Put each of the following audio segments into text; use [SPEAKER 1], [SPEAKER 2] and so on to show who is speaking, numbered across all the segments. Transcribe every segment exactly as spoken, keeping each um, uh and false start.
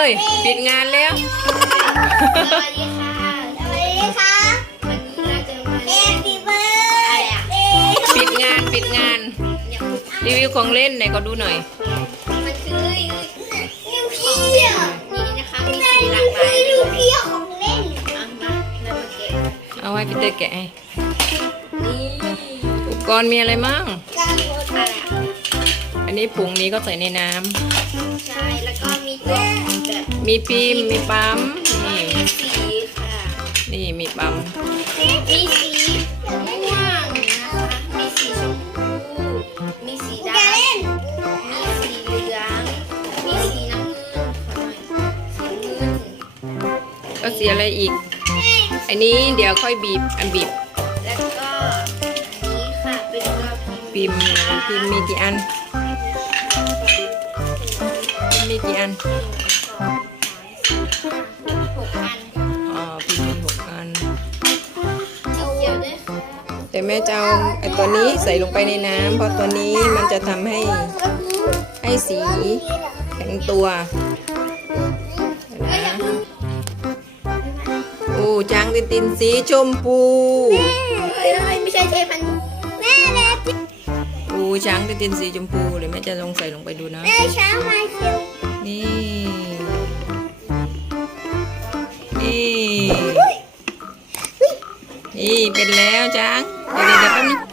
[SPEAKER 1] ยปิดงานแล้ว
[SPEAKER 2] สวัสดีค่ะสวัสดีค่ะวันนี้เราจะมาเล่นปีเบอร์อะไรอ่ะ
[SPEAKER 1] ปิดงานปิดงานรีวิวของเล่นไหนก็ดูหน่อย
[SPEAKER 2] มันคือนิวเคลียร์นี่นะคะมีสีหลากหลายนิวเคลียร์ของเล่นเอามาเรามาแกะ
[SPEAKER 1] เอาไว้พี่เตยแกะให้
[SPEAKER 2] นี่
[SPEAKER 1] อุปกรณ์มีอะไรมั่ง
[SPEAKER 2] อะไร
[SPEAKER 1] อันนี้ผงนี้ก็ใส่ในน้
[SPEAKER 2] ำใช่แล้วก็มีตัวแบบ
[SPEAKER 1] มีปีมมีปั๊มนี่
[SPEAKER 2] มีสีค่ะ
[SPEAKER 1] นี่มีปั๊ม
[SPEAKER 2] มีสีม่วงนะคะมีสีชมพูมีสีดำมีสีเหลืองมีสีน้ำเงินขอหน่อยสีเงิน
[SPEAKER 1] ก็สีอะไรอีกอันนี้เดี๋ยวค่อยบีบอันบีบ
[SPEAKER 2] แล้วก็อันนี้ค่ะเป็นตัวพิมพ์
[SPEAKER 1] พิมพ์พิมพ์มีกี่อันมีกี่อัน
[SPEAKER 2] หกอัน
[SPEAKER 1] อ๋อพิมพ์มีหกอัน
[SPEAKER 2] เกี่ยวด้วย
[SPEAKER 1] แต่แม่จะเอาไอ้ตัวนี้ใส่ลงไปในน้ำเพราะตัวนี้มันจะทำให้ให้สีแข็งตัวนะโอ้จางตินตินสีชมพู
[SPEAKER 2] ไม่ใช่เทพันแม่แม่
[SPEAKER 1] โอ้ช้างตินตินสีชมพูเลยแม่จะลองใส่ลงไปดูนะ
[SPEAKER 2] แม่ช้างมาเชียว
[SPEAKER 1] นี่นี่นี่เป็นแล้วจังเดี๋ยวเดี๋ยวแป๊บนึง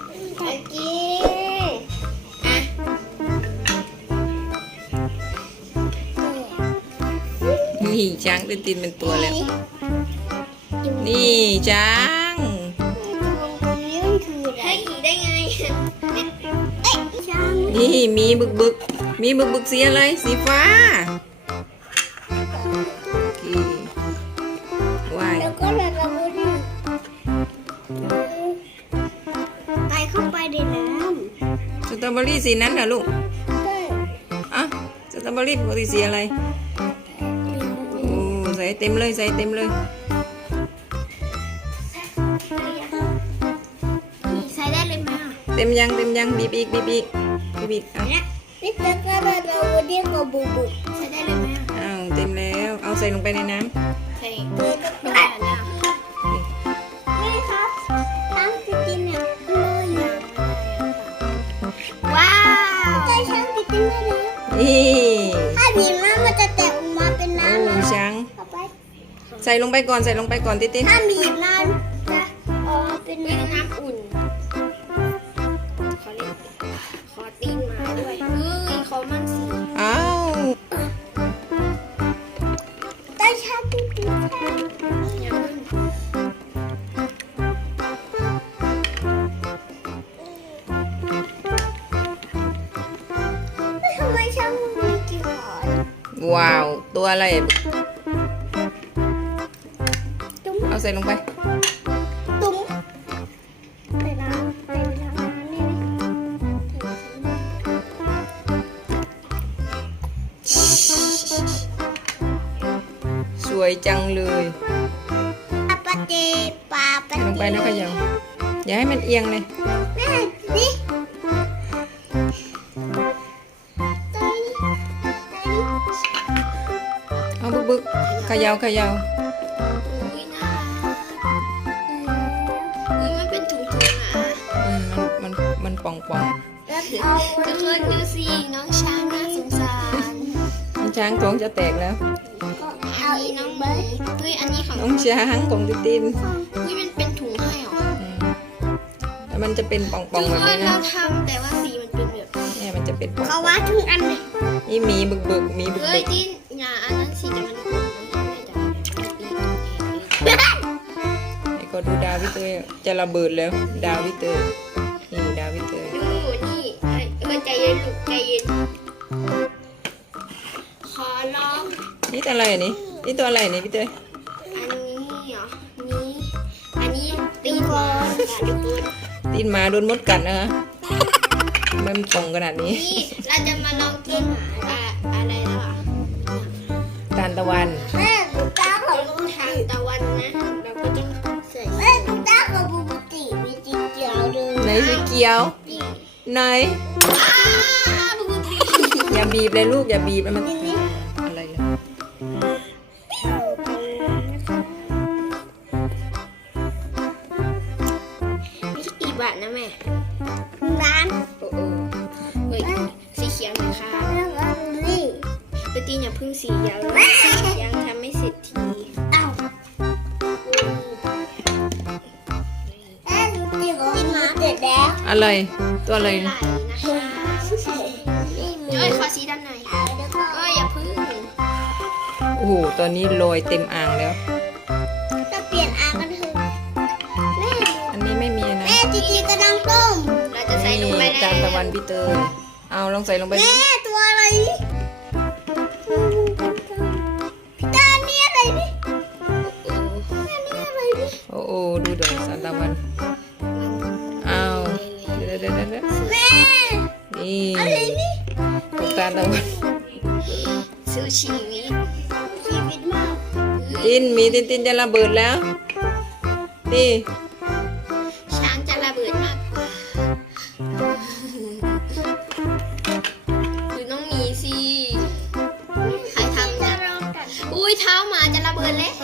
[SPEAKER 1] นี่ช้างตินตินเป็นตัวแล้วนี่ช้าง
[SPEAKER 2] ให้ขี่ได้ไง
[SPEAKER 1] นี่มีบึกบึกมีบึกบึกสีอะไรสีฟ้าว้าย
[SPEAKER 2] แล้วก็แบบเราไปเข้าไปในน้
[SPEAKER 1] ำสตรอเบอรี่สีนั้นเหรอลูกอ่ะสตรอเบอรี่ปกติสีอะไรโอ้ใส่เต็มเลยใส่เต็มเลย
[SPEAKER 2] ใส่ได้เลยมา
[SPEAKER 1] เต็มยังเต็มยังบีบอีกบีบอีกบีบอีกอ่ะ
[SPEAKER 2] นี่แล้วก็เราเรียกว่าบูบูใส่ได้เลยไหม
[SPEAKER 1] อ้าวเต็มแล้วเอาใส่ลงไปในน้ำ
[SPEAKER 2] ใส่ได้แล้วนี่ครับช้างติตินเนี่ยเลยว้าวใช่ช้างติตินเลย
[SPEAKER 1] นี่
[SPEAKER 2] ถ้าบีบน้ำมันจะแตกออกมาเป็นน้ำ
[SPEAKER 1] โอ้ช้างใส่ลงไปก่อนใส่ลงไปก่อนติติน
[SPEAKER 2] ถ้าบีบน้ำจะออกมาเป็นน้ำอุ่นขอเล่นขอตีนมาด้วยเฮ้ยเขามันสี
[SPEAKER 1] อ้าว
[SPEAKER 2] ได้ชาติติดแค่ทำไมช่างมีกี่ขอน
[SPEAKER 1] ว้าวตัวอะไรเอาใส่ลงไป
[SPEAKER 2] ตุ้มไปล้างไปล้างนี่
[SPEAKER 1] สวยจังเลย
[SPEAKER 2] ปาปาเตปาปาเต
[SPEAKER 1] ลงไปนะขยาวอย่าให้มันเอียงเลย
[SPEAKER 2] แม่ดิ
[SPEAKER 1] เอาบึกบึกขยาวขยาว
[SPEAKER 2] อุ้ยน่าอุ้ยมันเป็นถุงๆอ่ะ
[SPEAKER 1] อืมมันมันมันป่องป่อง
[SPEAKER 2] ทุกคนดูสิน้องช้างน่าสงสาร
[SPEAKER 1] น้องช้างท้องจะแตกแล้ว
[SPEAKER 2] เอาอีน้องเบิร์ดเฮ้ยอันนี้ของ
[SPEAKER 1] น้องช้างของติติน
[SPEAKER 2] เฮ้ยมันเป็นถุงให้หรอ
[SPEAKER 1] แล้วมันจะเป็นป่องป่องแบบนี้นะ
[SPEAKER 2] เราทำแต่ว่าสีมันเป็นแบบ
[SPEAKER 1] เนี่ยมันจะเป็นป่อง
[SPEAKER 2] เขาว่าทุกอันเลย
[SPEAKER 1] นี่มีบึกบึกมีบึกบึก
[SPEAKER 2] เฮ้ยดินอย่าอันนั้นสีจะมัน
[SPEAKER 1] ไอ้ก็ดูดาววิเตอร์จะระเบิดแล้วดาววิเตอร์นี่ดาววิเตอร์
[SPEAKER 2] ดูนี่เออใจเย็นลูกใจเย็นขอร้อง
[SPEAKER 1] นี่ตัวอะไรนี่นี่ตัวอะไรนี่พี่เตย
[SPEAKER 2] อันนี้เหรอนี่อันนี้ตีนหมาทุกคน
[SPEAKER 1] ตีนหมาโดนมดกัดนะฮะมันป่องขนาดนี้
[SPEAKER 2] นี่เราจะมาลองกินอะไรแล้วอ่ะ
[SPEAKER 1] ทานตะวัน
[SPEAKER 2] แม่ตุ๊กตาของลูกทานตะวันนะเราก็จะใส่แม่ตุ๊กตาของบูบูติมีสีเขียวด้วย
[SPEAKER 1] ไหนสีเขียวไหนอย่าบีบเลยลูกอย่าบีบมันอะไรเลย
[SPEAKER 2] ไม่ใช่กี่บาทนะแม่
[SPEAKER 3] ร้าน
[SPEAKER 2] โอ้โหเฮ้ยสีเขียวหน่อยค่ะ
[SPEAKER 3] นี่
[SPEAKER 2] ไปตีอย่าพึ่งสียาวเลยสียังทำไม่เสร็จที
[SPEAKER 3] เอ้าแม่ดูสิกินมาเสร็จแล้ว
[SPEAKER 1] อะไรตัวอะไร
[SPEAKER 2] ไหลนะคะเอ้ยขอสีดำหน่อยเอ้ยอย่าพึ่ง
[SPEAKER 1] โอ้โหตอนนี้โรยเต็มอ่างแล้ว
[SPEAKER 3] จะเปลี่ยนอ่างกันเถอะแม่
[SPEAKER 1] อันนี้ไม่มีนะ
[SPEAKER 3] แม่จีจีกระดังต้ม
[SPEAKER 2] เราจะใส่ลงไป
[SPEAKER 1] นี่
[SPEAKER 2] แล้ว
[SPEAKER 1] จานตะวันพี่เตยเอาลองใส่ลงไปดิ
[SPEAKER 3] แม่ตัวอะไรนี่พี่ตาเนี่ยอะไรนี่แม่เนี่ยอะไรนี่
[SPEAKER 1] โอ้โหดูดอกจานตะวันเอาเดี๋ยวเดี๋ยวเดี๋ยวเดี๋ยว
[SPEAKER 3] แม่
[SPEAKER 1] นี่
[SPEAKER 3] อะไรนี่
[SPEAKER 1] ดอกจานตะวัน
[SPEAKER 2] สู้ชีวิต
[SPEAKER 3] ชีวิตมาก
[SPEAKER 1] ตินมีตินตินจะระเบิดแล้วนี่
[SPEAKER 2] ช้างจะระเบิดมากกว่าดูน้องหมีสิใครทำเนี่ยอุ้ยเท้าหมาจะระเบิดแล้ว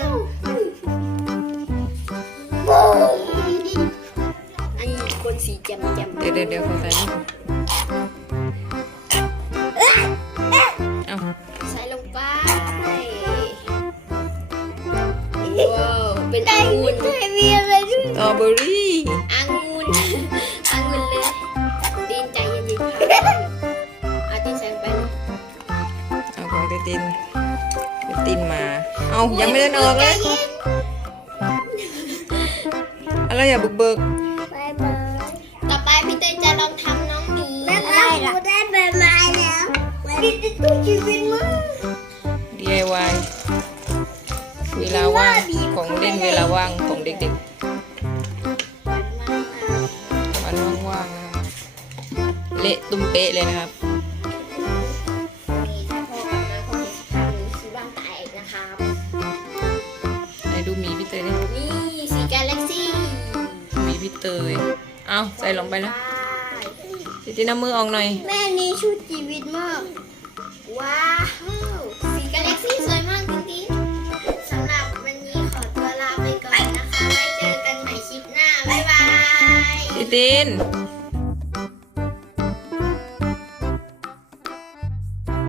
[SPEAKER 3] บูม
[SPEAKER 2] อันนี้คนสีแจ่มแจ่ม
[SPEAKER 1] เดี๋ยวเดี๋ยวเดี๋ยวขอใส่นี่เอา
[SPEAKER 2] ใส่ลงไปว้าวเป็น
[SPEAKER 3] ใจ
[SPEAKER 2] องุ่น
[SPEAKER 3] ไม่มีอะไรด้วย
[SPEAKER 1] สตรอเบอรี่
[SPEAKER 2] องุ่นองุ่นเลยดินใจเย็นๆค่ะอาตินใส่ลงไปเลย
[SPEAKER 1] เอาของตินตินตินมา เอายังไม่ได้ออกเลยอะไรอย่าบุกเบิก
[SPEAKER 3] บายบาย
[SPEAKER 2] ต่อไปพี่เต้ยจะลองทำน้องหมี
[SPEAKER 3] แม่ครับหนูได้ใบไม้แล้วดิจิตอลชีวิตมาก
[SPEAKER 1] ดี ไอ วาย เวลาว่างของเล่นเวลาว่างของเด็กๆวันว่างๆนะครับเละตุ้มเป๊ะเลยนะครับ
[SPEAKER 2] นี่ถ้าพ่อกับแม่คนที่ทำซื้อบ้านแตกนะครับ
[SPEAKER 1] ไหนดูหมีพี่เตยดิ
[SPEAKER 2] นี่สีกาแล็กซี่
[SPEAKER 1] หมีพี่เตยเอาใส่ลงไปแล้วตินตินเอามือออกหน่อย
[SPEAKER 3] แม่นี่ชุดชีวิตมาก
[SPEAKER 2] ว้าวสีกาแล็กซี่สวยมากจริงๆสำหรับวันนี้ขอตัวลาไปก่อนนะคะไว้เจอกันใหม่คลิปหน้าบ๊ายบาย
[SPEAKER 1] ตินติน